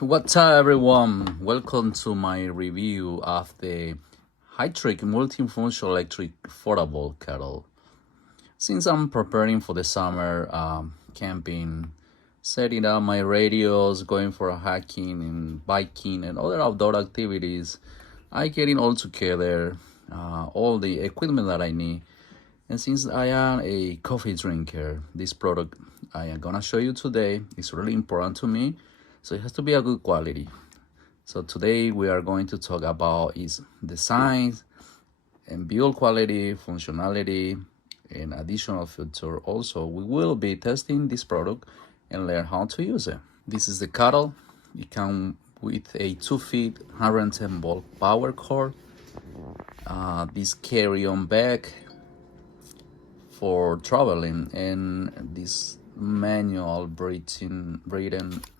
What's up, everyone? Welcome to my review of the high-tech multifunctional electric foldable kettle. Since I'm preparing for the summer camping, setting up my radios, going for hiking and biking and other outdoor activities, I getting all together all the equipment that I need. And since I am a coffee drinker, this product I am gonna show you today is really important to me. So it has to be a good quality. So today we are going to talk about its design and build quality, functionality, and additional feature. Also, we will be testing this product and learn how to use it. This is the Kettle. It comes with a 2 feet 110 volt power cord. This carry-on bag for traveling, and this manual written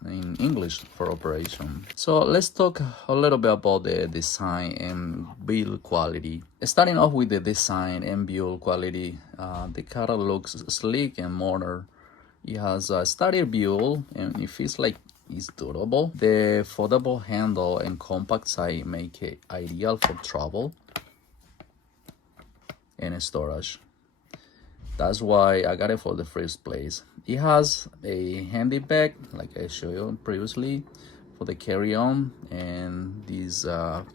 in English for operation. So let's talk a little bit about the design and build quality. Starting off with the design and build quality, the car looks sleek and modern. It has a sturdy build and it feels like it's durable. The foldable handle and compact size make it ideal for travel and storage. That's why I got it for the first place. It has a handy bag, like I showed you previously, for the carry-on, and this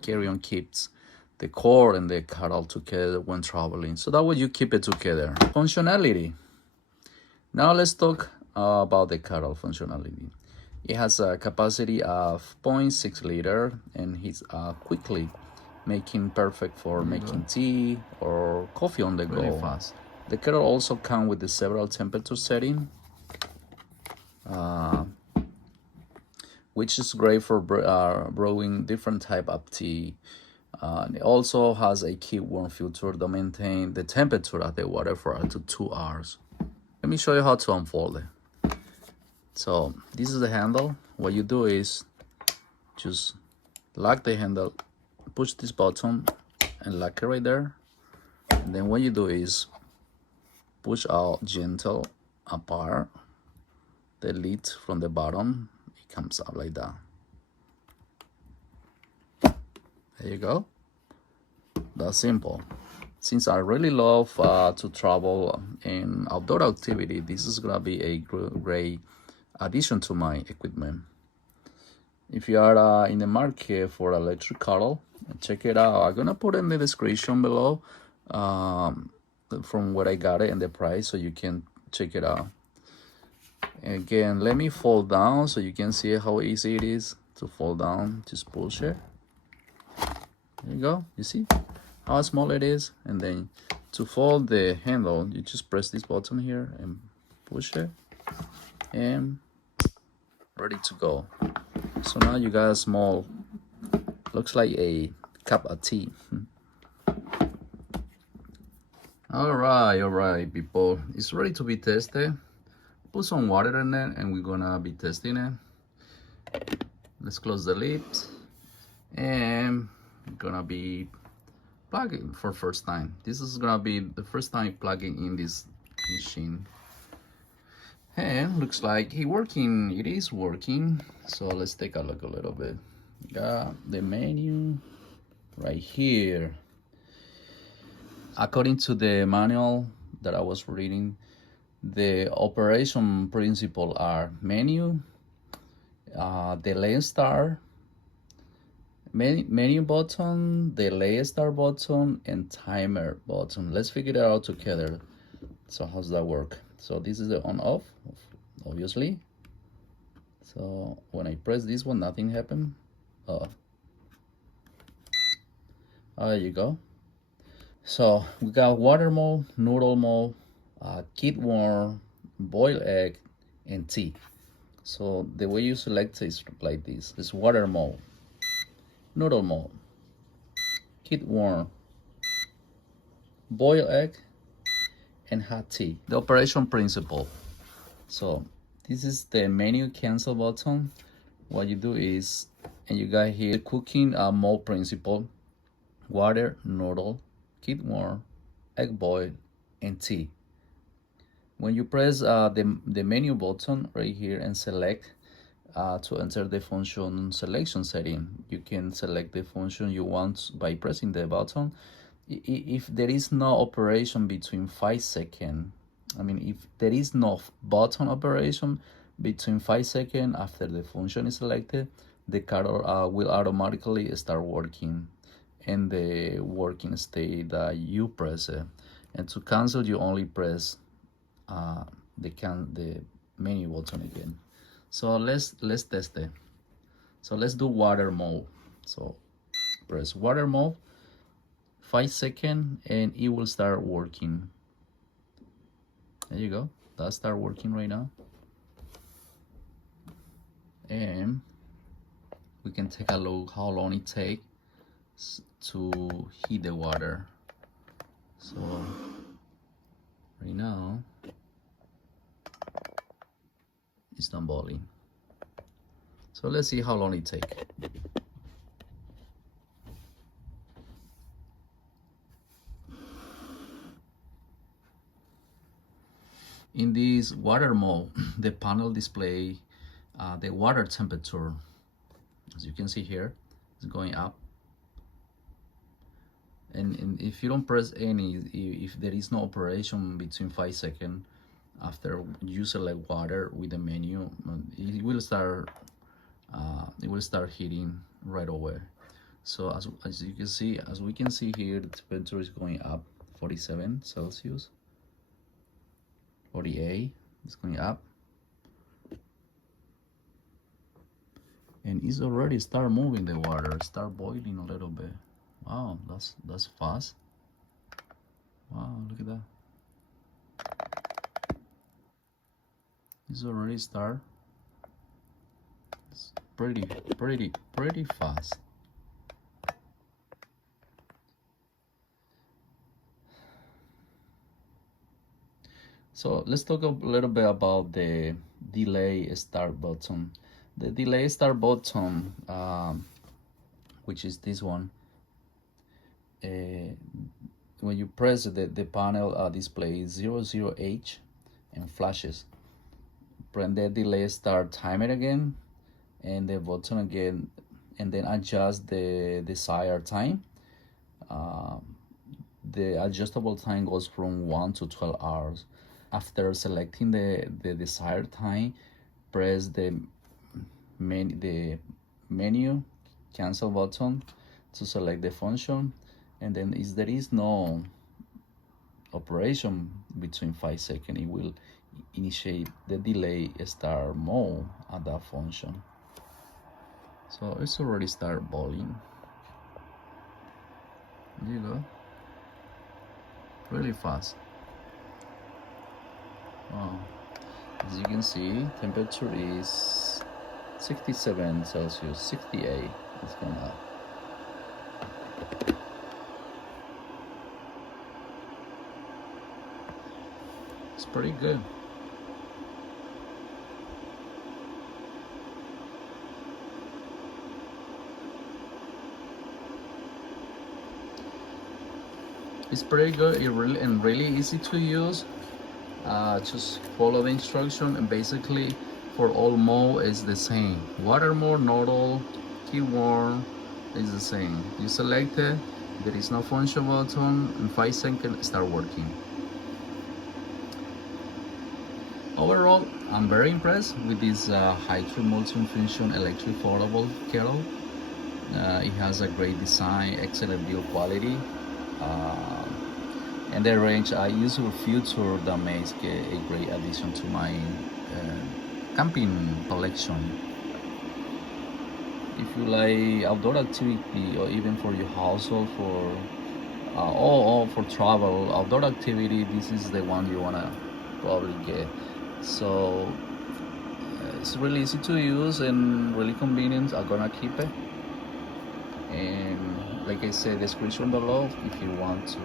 carry-on keeps the cord and the kettle together when traveling, so that way you keep it together. Functionality. Now let's talk about the kettle functionality. It has a capacity of 0.6 liter and it's quickly making perfect for making tea or coffee on the go. Fast. The kettle also comes with the several temperature setting, which is great for brewing different type of tea. It also has a keep warm filter to maintain the temperature of the water for up to 2 hours. Let me show you how to unfold it. So this is the handle. What you do is just lock the handle, push this button and lock it right there. And then what you do is push out gentle apart the lid from the bottom. It comes out like that. There you go. That's simple. Since I really love to travel in outdoor activity, this is gonna be a great addition to my equipment. If you are in the market for electric kettle, check it out. I'm gonna put in the description below from where I got it and the price, so you can check it out. Again, let me fold down so you can see how easy it is to fold down. Just push it. There you go. You see how small it is? And then to fold the handle, you just press this button here and push it, and ready to go. So now you got a small, looks like a cup of tea. All right, people. It's ready to be tested. Put some water in it, and we're gonna be testing it. Let's close the lid, and we're gonna be plugging for first time. This is gonna be the first time plugging in this machine. And looks like it working. It is working. So let's take a look a little bit. Got the menu right here. According to the manual that I was reading, the operation principle are menu, delay start, menu button, delay start button, and timer button. Let's figure it out together. So how's that work? So this is the on off, obviously. So when I press this one, nothing happened. There you go. So we got water mode, noodle mode, keep warm, boil egg, and tea. So the way you select is like this. It's water mode, noodle mode, keep warm, boil egg, and hot tea. The operation principle. So this is the menu cancel button. What you do is, and you got here the cooking mode principle: water, noodle, keep warm, egg boil, and tea. When you press the menu button right here and select to enter the function selection setting. You can select the function you want by pressing the button. If there is no operation between 5 seconds, I mean, if there is no button operation between 5 seconds after the function is selected, the Kettle will automatically start working in the working state that you press it. And to cancel, you only press the menu button again. So let's test it. So let's do water mode. So press water mode, 5 seconds, and it will start working. There you go. That start working right now. And we can take a look how long it takes to heat the water. So right now it's not boiling. So let's see how long it takes. In this water mode, the panel display the water temperature. As you can see here, it's going up. And if you don't press any, if there is no operation between 5 seconds after you select water with the menu, it will start heating right away. So as you can see, as we can see here, the temperature is going up, 47 Celsius, 48, it's going up, and it's already start moving the water, start boiling a little bit. Wow, that's fast. Wow, look at that. It's already start. It's pretty fast. So let's talk a little bit about the delay start button. The delay start button, which is this one, when you press it, the panel displays 00H and flashes. Press the delay start timer again, and the button again, and then adjust the desired time. The adjustable time goes from 1 to 12 hours. After selecting the desired time, press the menu cancel button to select the function, and then if there is no operation between 5 seconds, it will initiate the delay start mode at that function. So it's already start boiling. There you go. Really fast. Wow. As you can see, temperature is 67 Celsius, 68 is going up. It's pretty good. It's pretty good. It really easy to use. Just follow the instruction, and basically for all mode is the same. Water mode, normal, keep warm is the same. You select it, there is no function button, in 5 seconds start working. Overall, I'm very impressed with this high-tech multi-function electric foldable kettle. It has a great design, excellent build quality, and the range I use a feature that makes a great addition to my camping collection. If you like outdoor activity, or even for your household, or for travel, outdoor activity, this is the one you wanna probably get. So it's really easy to use and really convenient. I'm gonna keep it, and like I said, description below if you want to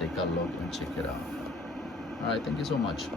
take a look and check it out. All right, thank you so much.